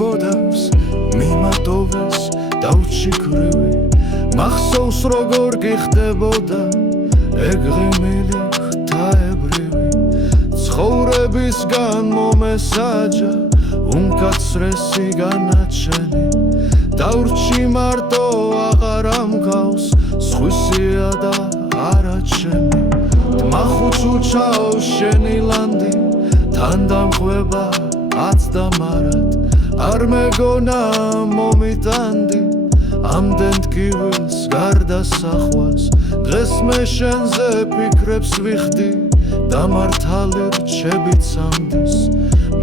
ბოდავს მიმატოვეს დავჩიქრივი მახსოვს როგორ გიხდებოდა ეგ ღიმილი ღვთაებრივი ცხოვრებისგან მომესაჯა უმკაცრესი განაჩენი დავრჩი მარტო აღარ ამგავს სხვისია და არაჩემი დმახუც უჩაო შენი ლანდი თან დამხვება აცდა მარად არ მეგონა მომიტანდი ამდენ ტკივილს გარდასახვას დღეს მე შენზე ფიქრებს ვიხდი დამართალი რჩებით სამდის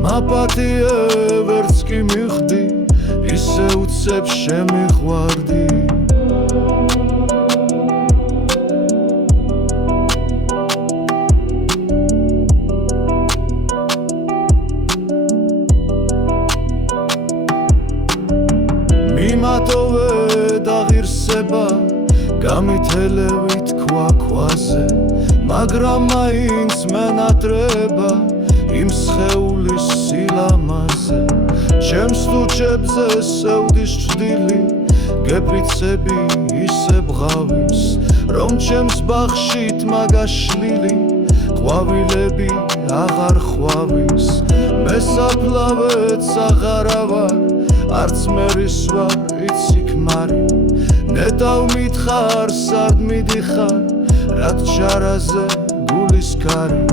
მაპატიე ვერც კი მიხდი ისე უცებ შემიყვარდი მიმატოვე და ღირსება გამითელევით ქვაქვაზე მაგრამ მაინც მენატრება იმ სხეულის სილამაზე ჩემს თუჩებზე სევდის ჩრდილი გეფიცები ისე ბღავის რომ ჩემს ბაღშით მაგაშლილი ყვავილები აღარ ხვავის მე საფლავეც აღარა ვარ არც მერის ვარ იცი ქმარი ნეტავ მითხარ სად მიდიხარ რაც ჩარაზე გულის კარი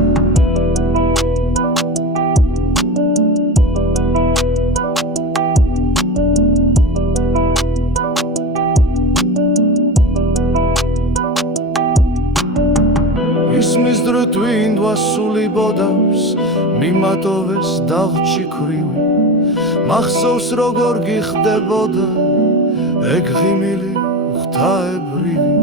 ისმის დრო twindwa სული ბოდავს მიმატოვეს დავრჩი ქვრივი მახსოვს როგორ გიხდებოდა ეგ ღიმილი ღვთაებრივი